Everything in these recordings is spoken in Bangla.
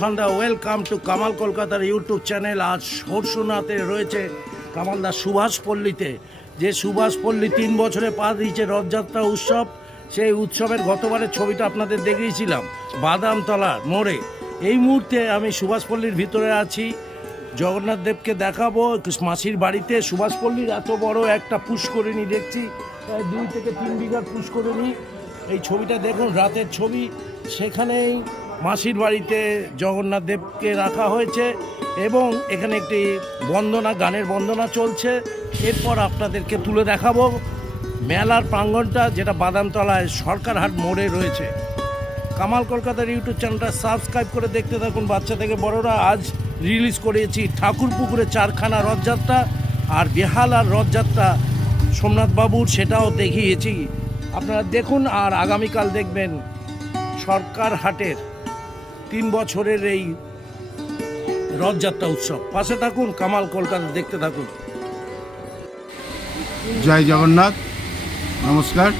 সন্ধ্যা ওয়েলকাম টু কামাল কলকাতার ইউটিউব চ্যানেল আজ সরসুনাতে রয়েছে কামালদা সুভাষ পল্লীতে। যে সুভাষ পল্লী তিন বছরে পা দিয়েছে রথযাত্রা উৎসব, সেই উৎসবের গতবারের ছবিটা আপনাদের দেখিয়েছিলাম। বাদামতলা মোড়ে। এই মুহূর্তে আমি সুভাষপল্লীর ভিতরে আছি। জগন্নাথ দেবকে দেখাবো, মাসির বাড়িতে। সুভাষপল্লীর এত বড় একটা পুষ্করিণী দেখছি, প্রায় দুই থেকে তিন বিঘার পুষ্করিণী। এই ছবিটা দেখুন, রাতের ছবি। সেখানেই মাসির বাড়িতে জগন্নাথ দেবকে রাখা হয়েছে এবং এখানে একটি বন্দনা, গানের বন্দনা চলছে। এরপর আপনাদেরকে তুলে দেখাবো মেলার প্রাঙ্গণটা যেটা বাদামতলায় সরকারহাট মোড়ে রয়েছে। কামাল কলকাতার ইউটিউব চ্যানেলটা সাবস্ক্রাইব করে দেখতে থাকুন বাচ্চা থেকে বড়রা। আজ রিলিজ করেছি ঠাকুরপুকুরে চারখানা রথযাত্রা আর বেহালার রথযাত্রা। সোমনাথবাবুর সেটাও দেখিয়েছি। আপনারা দেখুন আর আগামীকাল দেখবেন সরকার হাটের তিন বছরের এই রথযাত্রা উৎসব। পাশে থাকুন, কামাল কলকাতা, দেখতে থাকুন। জয় জগন্নাথ, নমস্কার।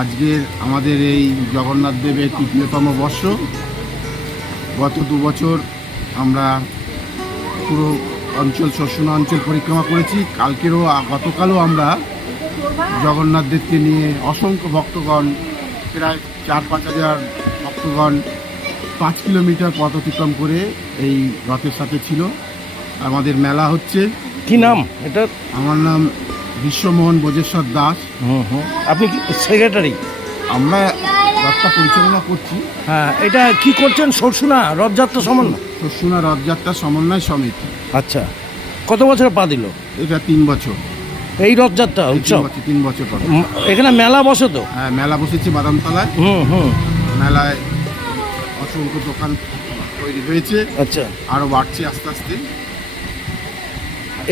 আজকের আমাদের এই জগন্নাথ দেবের তৃতীয়তম বর্ষ। গত দু বছর আমরা পুরো অঞ্চল শস্যনা অঞ্চল পরিক্রমা করেছি। কালকেরও গতকালও আমরা জগন্নাথ দেবকে নিয়ে অসংখ্য ভক্তগণ, প্রায় চার পাঁচ হাজার ভক্তগণ পাঁচ কিলোমিটার পথ অতিক্রম করে এই রথের সাথে ছিল। আমাদের মেলা হচ্ছে। কি নাম? এটা? আমার নাম বিশ্বমোহন বোজেশ্বর দাস। আপনি কি সেক্রেটারি আমরা রথটা পরিচালনা করছি। হ্যাঁ এটা কি করছেন? সরশুনা রথযাত্রা সমন্বয়? শস্যনা রথযাত্রা সমন্বয় সমিতি। আচ্ছা। কত বছর পা দিল? এটা তিন বছর। এই রথযাত্রা উৎসব? তিন বছর পর। এখানে মেলা বসে তো? হ্যাঁ মেলা বসেছি বাদামতলায়। হুম হুম। মেলায় অসংখ্য দোকান তৈরি হয়েছে। আচ্ছা। আরও বাড়ছে আস্তে আস্তে।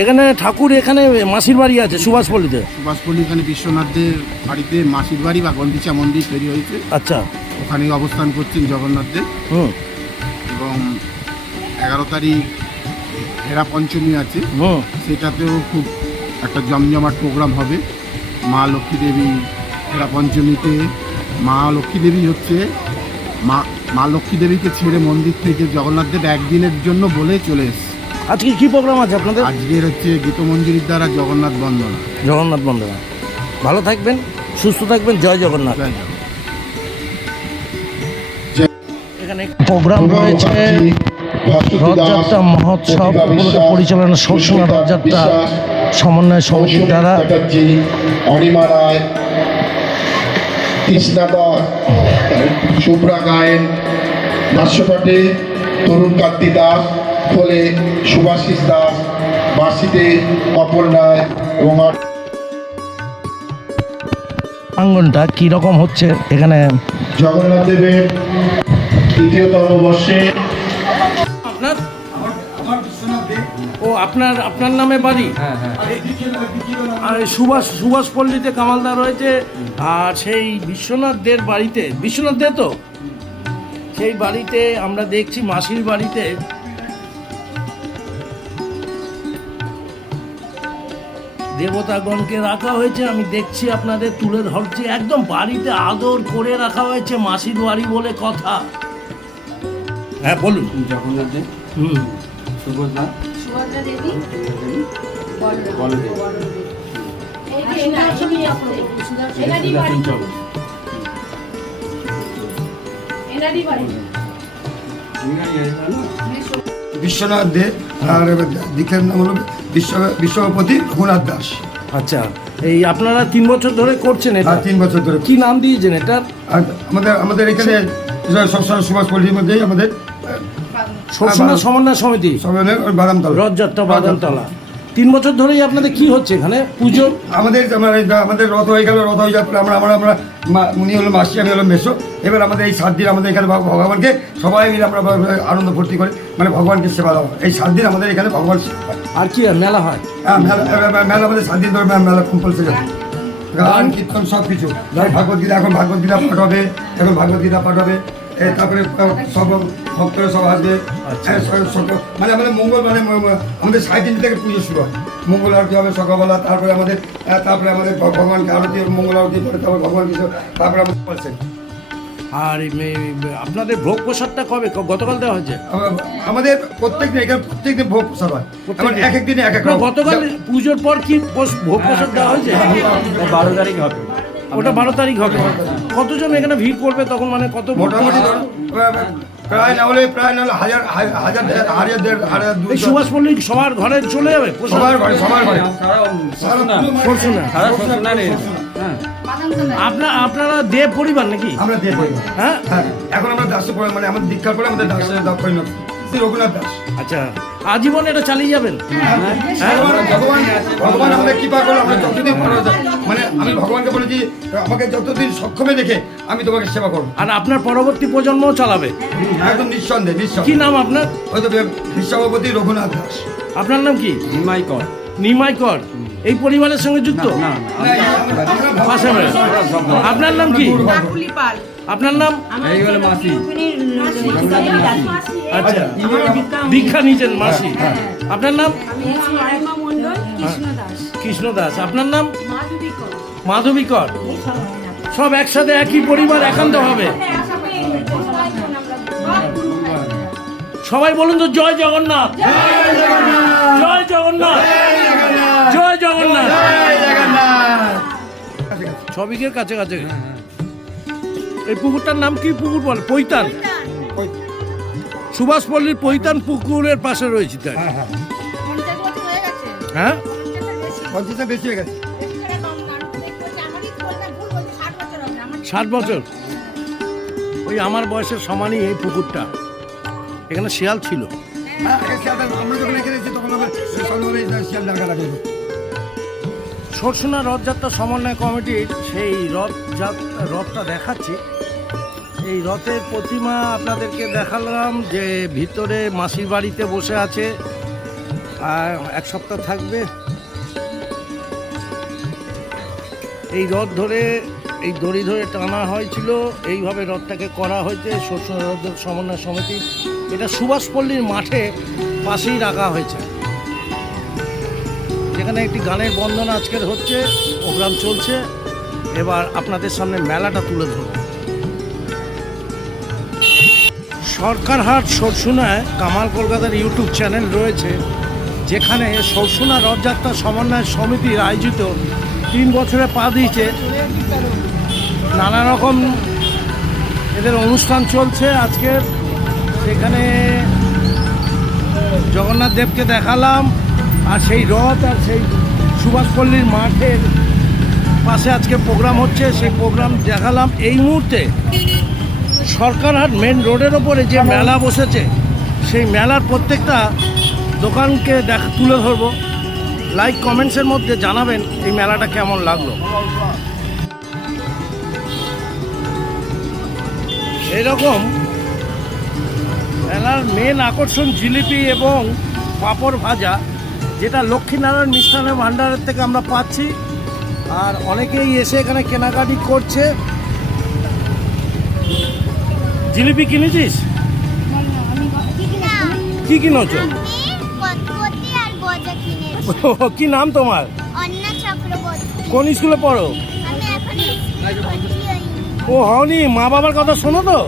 এখানে ঠাকুর এখানে মাসির বাড়ি আছে সুভাষপল্লীতে সুভাষপল্লী এখানে বিশ্বনাথদের বাড়িতে মাসির বাড়ি বা গন্ডিচা মন্দির তৈরি হয়েছে। আচ্ছা। ওখানে অবস্থান করছেন জগন্নাথদেব হুম। এবং এগারো তারিখ হেরা পঞ্চমী আছে। হুম। সেটাতেও খুব একটা জমজমাট প্রোগ্রাম হবে। মা লক্ষ্মী দেবী এরা পঞ্চমীতে মা লক্ষ্মী দেবী হচ্ছে মা মা লক্ষ্মী দেবীকে ছেড়ে মন্দির থেকে জগন্নাথ দেব একদিনের জন্য বলে চলে এসছে। আজকে কি প্রোগ্রাম আছে আপনাদের? আজকের হচ্ছে গীতমঞ্জুরির দ্বারা জগন্নাথ বন্দনা। জগন্নাথ বন্দনা। ভালো থাকবেন সুস্থ থাকবেন জয় জগন্নাথ। এখানে প্রোগ্রাম রয়েছে রথযাত্রা মহোৎসব পরিচালনা সরসুনা রথযাত্রা সমন্বয় সমিতির দ্বারা। অনিমা রায় শুভ্রা গায়েন ভাষ্যপাঠে তরুণ কান্তি দাস ফলে সুভাষিস দাস বাসিতে অপর রায় এবং আর- প্রাঙ্গনটা কী রকম হচ্ছে এখানে? জগন্নাথ দেবের তৃতীয়তম বর্ষে আপনার আপনার নামে বাড়ি? আর সুভাষ সুভাষ পল্লীতে কামালদা রয়েছে আর সেই বিশ্বনাথ দের বাড়িতে বিশ্বনাথ দে তো? সেই বাড়িতে আমরা দেখছি মাসির বাড়িতে। দেবতাগণকে রাখা হয়েছে আমি দেখছি আপনাদের তুলে ধরছি একদম বাড়িতে আদর করে রাখা হয়েছে মাসির বাড়ি বলে কথা। হ্যাঁ বলুন। জগন্নাথ দেব হুম। সুভদ্রা। সুভদ্রা দেবী বলদেব বাড়ি। বাড়ি। বিশ্বনাথ দে আর দীক্ষার নাম হলো বিশ্ব বিশ্বপতি রঘুনাথ দাস। আচ্ছা এই আপনারা তিন বছর ধরে করছেন এটা? তিন বছর ধরে কি নাম দিয়েছেন এটা আমাদের আমাদের এখানে সবসময় সুভাষ পল্লীর মধ্যেই আমাদের সরসুনা সমন্বয় সমিতি। বাদামতলা রথযাত্রা বাদামতলা তিন বছর ধরেই আপনাদের কি হচ্ছে এখানে? পুজো? আমাদের আমাদের রথ হয়ে গেল রথ হয়ে যাওয়ার পরে আমরা আমরা আমরা উনি হলো মাসি আমি হলো মেসো। এবার আমাদের এই সাত দিন আমাদের এখানে ভগবানকে সবাই মিলে আমরা আনন্দ ফুর্তি করি মানে ভগবানকে সেবা দেওয়া এই সাত দিন আমাদের এখানে ভগবান আর কি মেলা হয়? হ্যাঁ মেলা মেলা- আমাদের সাত দিন ধরে মেলা কম্পালসারি হয় গান? কীর্তন সব কিছু ভাগবত গীতা এখন ভাগবত গীতা পাঠ হবে এখন ভাগবত গীতা পাঠ হবে। এ, তারপরে সব ভক্তরা সব আসবে। হ্যাঁ, সব- সব- মানে আমাদের মঙ্গল মানে আমাদের সাড়ে তিনটে থেকে পুজো শুরু হয়। মঙ্গল আরতি হবে সকালবেলা তারপরে আমাদের তারপরে আমাদের ভগবানকে আরতি মঙ্গল আরতি করে তারপর ভগবান কিছু তারপরে আমাদের বলছেন আর আপনাদের ভোগ প্রসাদটা কবে? গতকাল দেওয়া হয়েছে? আমাদের প্রত্যেক দিন এখানে প্রত্যেক দিন ভোগ প্রসাদ হয়। এক এক দিনে এক এক গতকাল পুজোর পর কি ভোগ প্রসাদ দেওয়া হয়েছে? বারো তারিখ হবে। ওটা বারো তারিখ হবে। কতজন এখানে ভিড় করবে তখন মানে কত মোটামুটি প্রায় না হলে প্রায় না হাজার হাজার হাজার দেড়- হাজার দেড় হাজার এই দুশো সুভাষ পল্লী সবার ঘরে চলে যাবে? সবার ঘরে সবার ঘরে। হ্যাঁ। আপনার আপনারা দেব পরিবার নাকি? আমরা দেবো হ্যাঁ? হ্যাঁ। এখন আমরা দাস পরে মানে আমাদের দীক্ষার পরে আমাদের দাস দাস পরিণত শ্রী রঘুনাথ দাস। আচ্ছা আজীবন এটা চালিয়ে যাবেন? হ্যাঁ ভগবান ভগবান ভগবান আমাদের কৃপা করো আমরা যতদিন পারো মানে আমি ভগবানকে বলেছি আমাকে যতদিন সক্ষমে দেখে আমি তোমাকে সেবা করব। আর আপনার পরবর্তী প্রজন্ম চালাবে? একদম নিঃসন্দেহে কি নাম আপনার? হয়তো বিশ্বভাপতি রঘুনাথ দাস। আপনার নাম কি? নিমাই কর। নিমাই কর। এই পরিবারের সঙ্গে যুক্ত। আপনার নাম কি? আপনার নাম? আচ্ছা। দীক্ষা নিয়েছেন মাসি। আপনার নাম? কৃষ্ণ দাস। আপনার নাম? মাধবী কর সব একসাথে একই পরিবার একান্ত হবে। সবাই বলুন তো জয় জগন্নাথ। জয় জগন্নাথ। ছবিকের কাছে কাছে। এই পুকুরটার নাম কি পুকুর বলে? পৈতান। সুভাষ পল্লীর পৈতান পুকুরের পাশে রয়েছে তাই। হ্যাঁ হ্যাঁ। হয়ে হ্যাঁ? পঞ্চাশটা বেশি হয়ে গেছে। ষাট বছর হবে, আমার ষাট বছর? ওই আমার বয়সের সমানই এই পুকুরটা। এখানে শিয়াল ছিল। হ্যাঁ আমরা যখন এখানে এসেছি তখন আমরা শিয়াল ডাকা সরসুনা রথযাত্রা সমন্বয় কমিটির সেই রথযাত্রা, রথটা দেখাচ্ছি। এই রথের প্রতিমা আপনাদেরকে দেখালাম যে ভিতরে মাসির বাড়িতে বসে আছে। আর এক সপ্তাহ থাকবে। এই রথ ধরে, এই দড়ি ধরে টানা হয়েছিল। এইভাবে রথটাকে করা হয়েছে সরসুনা রথ সমন্বয় সমিতি। এটা সুভাষপল্লীর মাঠে পাশেই রাখা হয়েছে। যেখানে একটি গানের বন্ধন আজকের হচ্ছে, প্রোগ্রাম চলছে। এবার আপনাদের সামনে মেলাটা তুলে ধরব। সরকারহাট সরসুনায় কামাল কলকাতার ইউটিউব চ্যানেল রয়েছে, যেখানে সরসুনা রথযাত্রা সমন্বয় সমিতির আয়োজিত তিন বছরে পা দিয়েছে। নানা রকম এদের অনুষ্ঠান চলছে আজকের সেখানে জগন্নাথ দেবকে দেখালাম। আর সেই রথ আর সেই সুভাষপল্লীর মাঠের পাশে আজকে প্রোগ্রাম হচ্ছে, সেই প্রোগ্রাম দেখালাম এই মুহূর্তে। সরকারহাট মেন রোডের ওপরে যে মেলা বসেছে, সেই মেলার প্রত্যেকটা দোকানকে দেখা, তুলে ধরবো। লাইক কমেন্টসের মধ্যে জানাবেন এই মেলাটা কেমন লাগল। এরকম মেলার মেন আকর্ষণ জিলিপি এবং পাঁপড় ভাজা। যেটা লক্ষ্মীনারায়ণ মিষ্টানের ভাণ্ডারের থেকে আমরা পাচ্ছি। আর অনেকেই এসে এখানে কেনাকাটি করছে। জিলিপি কিনেছিস? কি কিনেছ? কি নাম তোমার? কোন স্কুলে পড়ো। ও, হওনি, মা বাবার কথা শোনো তো?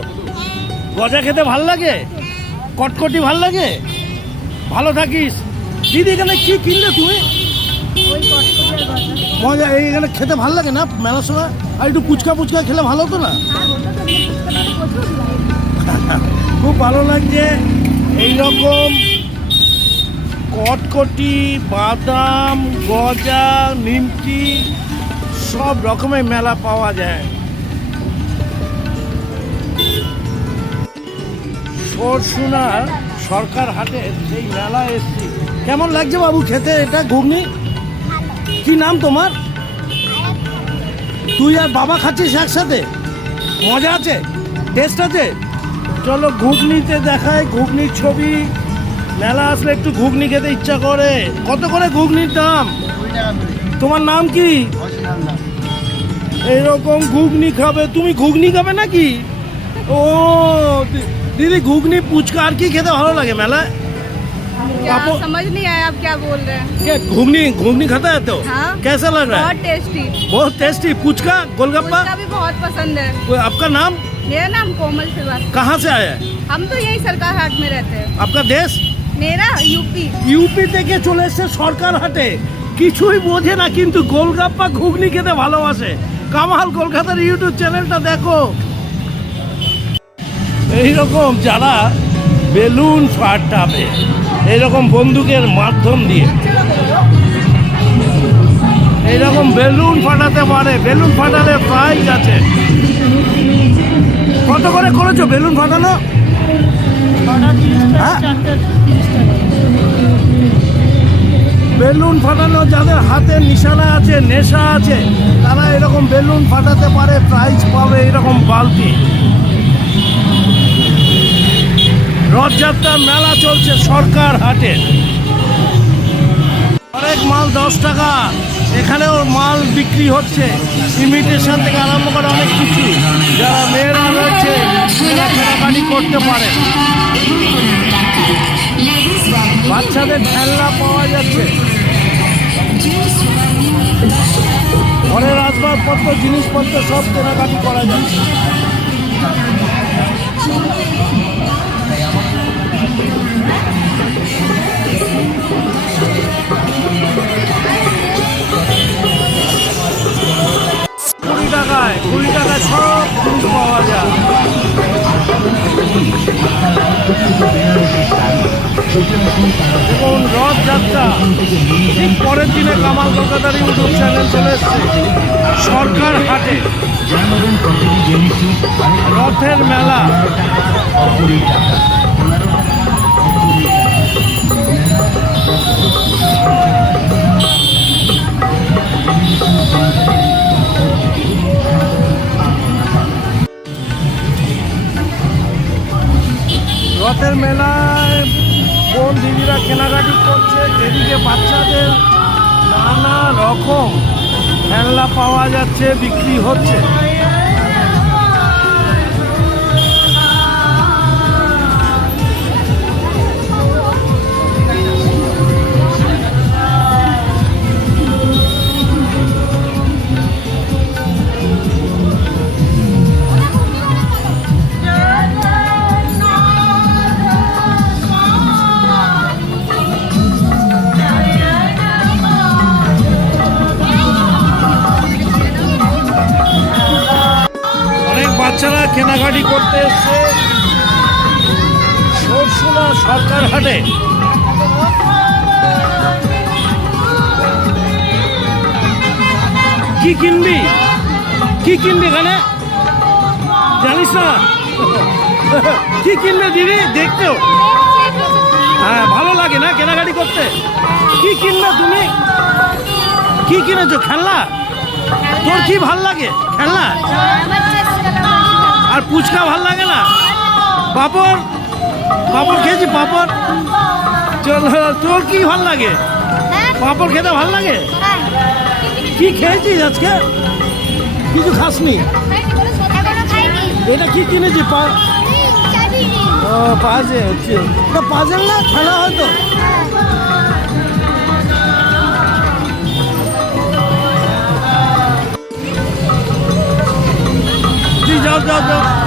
গজা খেতে ভালো লাগে? কটকটি ভালো লাগে? ভালো থাকিস? দিদি এখানে কি কিনলে তুমি? মজা এখানে খেতে ভালো লাগে না মেলার সময়? আর একটু পুচকা পুচকা খেলে ভালো হতো না? খুব ভালো লাগছে। এইরকম কটকটি বাদাম গজা নিমকি সব রকমের মেলা পাওয়া যায়। সরসুনার সরকার হাটের সেই মেলা এসছি। কেমন লাগছে বাবু খেতে? এটা ঘুগনি? কি নাম তোমার? তুই আর বাবা খাচ্ছিস একসাথে? মজা আছে? টেস্ট আছে? চলো ঘুগনিতে দেখায় ঘুগনির ছবি। মেলা আসলে একটু ঘুগনি খেতে ইচ্ছা করে। কত করে ঘুগনির দাম? তোমার নাম কি? এইরকম ঘুগনি খাবে। তুমি ঘুগনি খাবে নাকি? ও দিদি, ঘুগনি, পুচকা আর কি খেতে ভালো লাগে মেলায়? क्या पापो- समझ नहीं आया आप क्या बोल रहे हैं क्या घुगनी घुगनी खाता है तो हाँ। कैसा लग रहा बहुत है टेस्टी बहुत टेस्टी पुचका गोलगप्पा उसका भी बहुत पसंद है कोई आपका नाम मेरा नाम कोमल श्रीवास्तव कहाँ से आया है हम तो यही सरकार हाट में रहते हैं आपका देश मेरा यूपी ইউপি থেকে চলে এসছে সরকার হাটে কিছুই বোঝে না কিন্তু গোলগাপ্পা ঘুগনি খেতে ভালোবাসে কামাল কলকাতার ইউটিউব চ্যানেলটা দেখো এইরকম যারা বেলুন ফাটাবে এইরকম বন্দুকের মাধ্যম দিয়ে। এইরকম বেলুন ফাটাতে পারে বেলুন ফাটালে প্রাইজ আছে। কত করে করেছ বেলুন ফাটানো? হ্যাঁ? বেলুন ফাটানো যাদের হাতে নিশানা আছে নেশা আছে তারা এরকম বেলুন ফাটাতে পারে প্রাইজ পাবে এরকম বালতি। রথযাত্রার মেলা চলছে সরকার হাটে। অনেক মাল দশ টাকা। এখানেও মাল বিক্রি হচ্ছে। ইমিটেশন থেকে আরম্ভ করে অনেক কিছু। যারা মেয়েরা রয়েছে কেনাকাটি করতে পারে। বাচ্চাদের খেলনা পাওয়া যাচ্ছে। ঘরের আসবাবপত্র, জিনিসপত্র সব কেনাকাটি করা যাচ্ছে। পাওয়া যায়। দেখুন রথযাত্রা, ঠিক পরের দিনে কামাল কলকাতার ইউটিউব চ্যানেল চলে এসছে। সরকার হাটে। রথের মেলা। রথের মেলায় বোন দিদিরা কেনাকাটি করছে। যেদিকে বাচ্চাদের নানা রকম খেলনা পাওয়া যাচ্ছে, বিক্রি হচ্ছে। কি কিনবি? কি কিনবি এখানে? জানিস না? কি কিনবে দিদি? দেখতেও হ্যাঁ ভালো লাগে না কেনাকাটি করতে? কি কিনবে তুমি? কি কিনেছো? খেলনা? তোর কি ভালো লাগে? খেলনা? আর ফুচকা ভালো লাগে না? পাপড়? পাপড় খেয়েছি, পাপড়? চল, তোর কি ভালো লাগে? পাপড় খেতে ভালো লাগে? কি খেয়েছিস আজকে? কিছু খাসনি? এটা কি কিনেছি পাজে, হচ্ছে। এটা পাজেল না? খেলা হয়তো। যাও যাও যাও।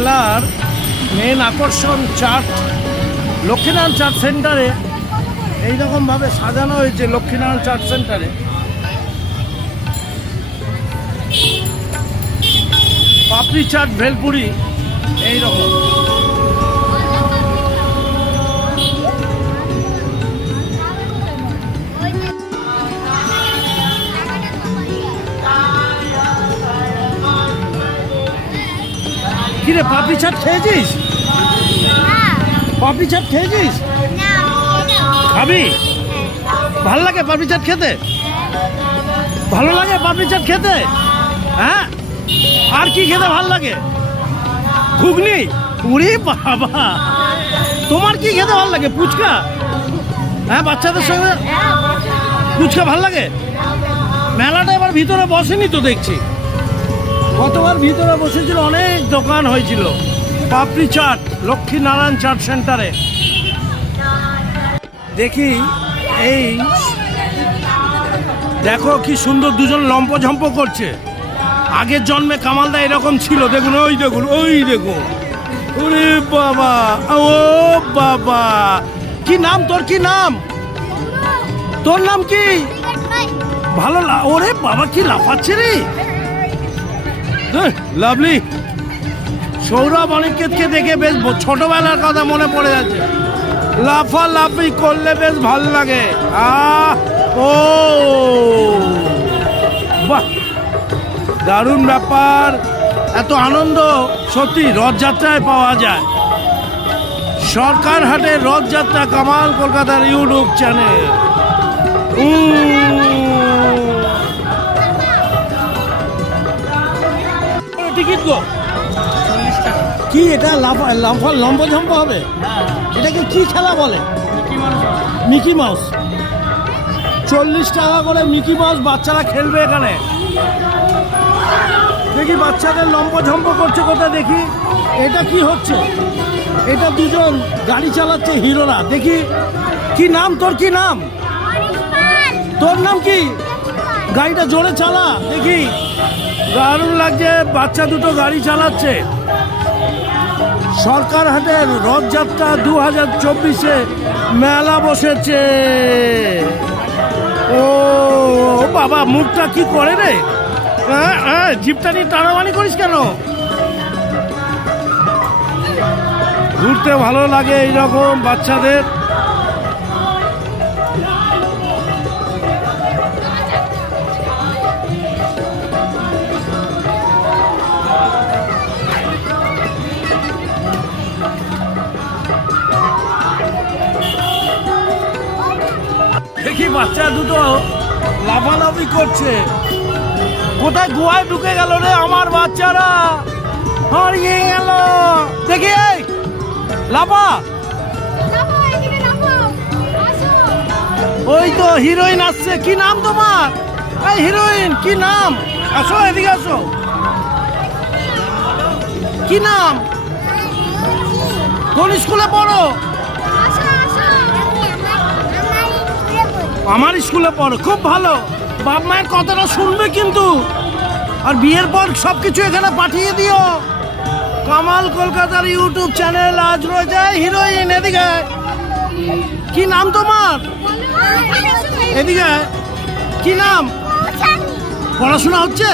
মেলার মেন আকর্ষণ চাট লক্ষ্মীনারায়ণ চাট সেন্টারে এইরকমভাবে সাজানো হয়েছে লক্ষ্মীনারায়ণ চাট সেন্টারে পাপড়ি চাট ভেলপুরি, এইরকম। কিরে পাপড়ি চাট খেয়েছিস? পাপড়ি চাট খেয়েছিস? খাবি? ভালো লাগে পাপড়ি চাট খেতে? ভালো লাগে পাপড়ি চাট খেতে? হ্যাঁ? আর কি খেতে ভালো লাগে? ঘুগনি? উড়ি বাবা। তোমার কি খেতে ভালো লাগে, ফুচকা? হ্যাঁ বাচ্চাদের সঙ্গে? ফুচকা ভালো লাগে? মেলাটা এবার ভিতরে বসেনি তো দেখছি। গতবার ভিতরে বসেছিল অনেক দোকান হয়েছিল। পাপড়ি চাট লক্ষ্মী নারায়ণ চাট সেন্টারে। দেখি এই দেখো কি সুন্দর দুজন লম্প লম্পঝম্প করছে। আগের জন্মে কামালদা এরকম ছিল দেখুন ওই দেখুন ওই দেখুন। ওরে বাবা ও বাবা। কি নাম তোর কি নাম? তোর নাম কি? ভালো ওরে বাবা কি লাফাচ্ছে রে? লাভলি। সৌরভ অনিকেতকে দেখে বেশ ছোটবেলার কথা মনে পড়ে যাচ্ছে। লাফা লাফি করলে বেশ ভালো লাগে। আহ, ও। বাহ, দারুণ ব্যাপার। এত আনন্দ, সত্যি রথযাত্রায় পাওয়া যায়। সরকার হাটে রথযাত্রা, কামাল কলকাতার ইউটিউব চ্যানেল। টিকিট গো। কি এটা লম্বা ঝম্পা হবে? এটাকে কি খেলা বলে? Mickey Mouse. চল্লিশ টাকা করে মিকি মাউস বাচ্চারা খেলবে এখানে। দেখি বাচ্চাদের লম্ব ঝম্প করছে কোথায় দেখি। এটা কি হচ্ছে? এটা দুজন গাড়ি চালাচ্ছে হিরোরা। দেখি। কি নাম তোর? কি নাম? তোর নাম কি? গাড়িটা জোরে চালা। দেখি। দারুণ লাগছে, বাচ্চা দুটো গাড়ি চালাচ্ছে। সরকার হাটের রথযাত্রা দু হাজার চব্বিশে মেলা বসেছে। ও বাবা, মুখটা কি করে রে? হ্যাঁ হ্যাঁ জিপটা নিয়ে টানামানি করিস কেন? ঘুরতে ভালো লাগে এইরকম বাচ্চাদের। বাচ্চা দুটো লাফালাফি করছে। কোথায় গুহায় ঢুকে গেল রে আমার বাচ্চারা? হারিয়ে গেল। দেখি এই লাফা। ওই তো হিরোইন আসছে কি নাম তোমার? এই হিরোইন কি নাম? আসো এদিকে আসো। কি নাম? কোন স্কুলে পড়ো? আমার স্কুলে পড়ো, খুব ভালো। বাপ মায়ের কথাটা শুনবে কিন্তু। আর বিয়ের পর সব কিছু এখানে পাঠিয়ে দিও। কামাল কলকাতার ইউটিউব চ্যানেল আজ রয়েছে হিরোইন, এদিকে। কি নাম তোমার? এদিকে। কি নাম? পড়াশোনা হচ্ছে?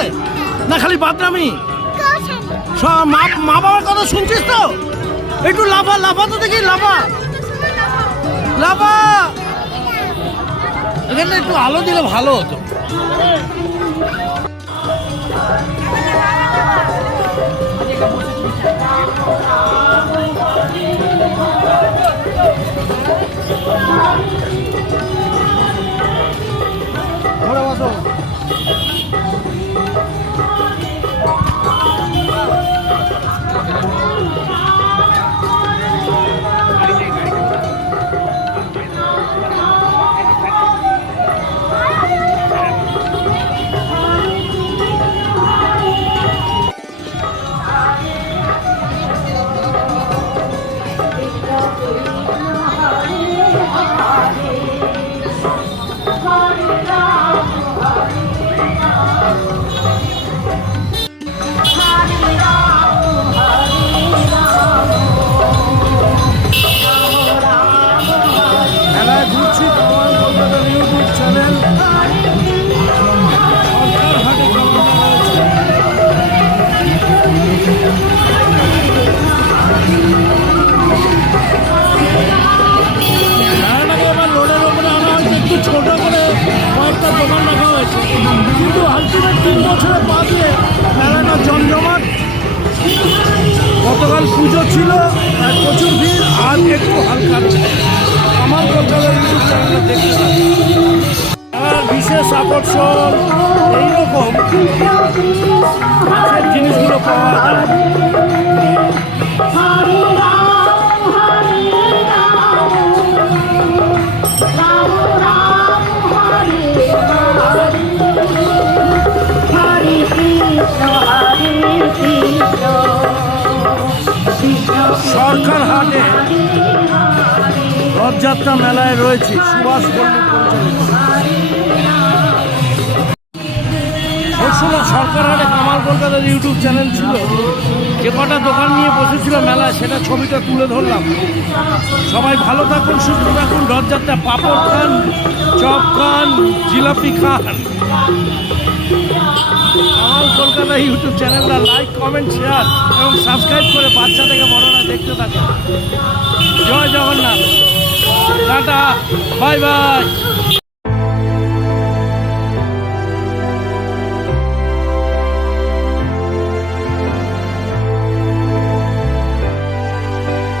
না, খালি বাদরামি সব মা মা বাবার কথা শুনছিস তো? একটু লাফা লাফা তো দেখি, লাফা। লাফা! এখানে একটু আলো দিলে ভালো হতো। গতকাল পুজো ছিল, আর প্রচুর ভিড় আর একটু হালকা আমার কলকাতার ইউটিউব চ্যানেলে দেখতে আর বিশেষ আকর্ষণ এইরকম। জিনিসগুলো পাওয়া যায়। সরকার হাটে রথযাত্রা মেলায় রয়েছে। সুভাষ পল্লী সরকার হাটে কামাল কলকাতার ইউটিউব চ্যানেল ছিল। যে কটা দোকান নিয়ে বসেছিল মেলায়, সেটা ছবিটা তুলে ধরলাম। সবাই ভালো থাকুন, সুস্থ থাকুন। রথযাত্রা পাপড় খান, চপ খান, জিলাপি খান। কলকাতা ইউটিউব চ্যানেলটা লাইক কমেন্ট শেয়ার এবং সাবস্ক্রাইব করে বাচ্চা থেকে বড়রা দেখতে থাকে। জয় জগন্নাথ। Tata bye bye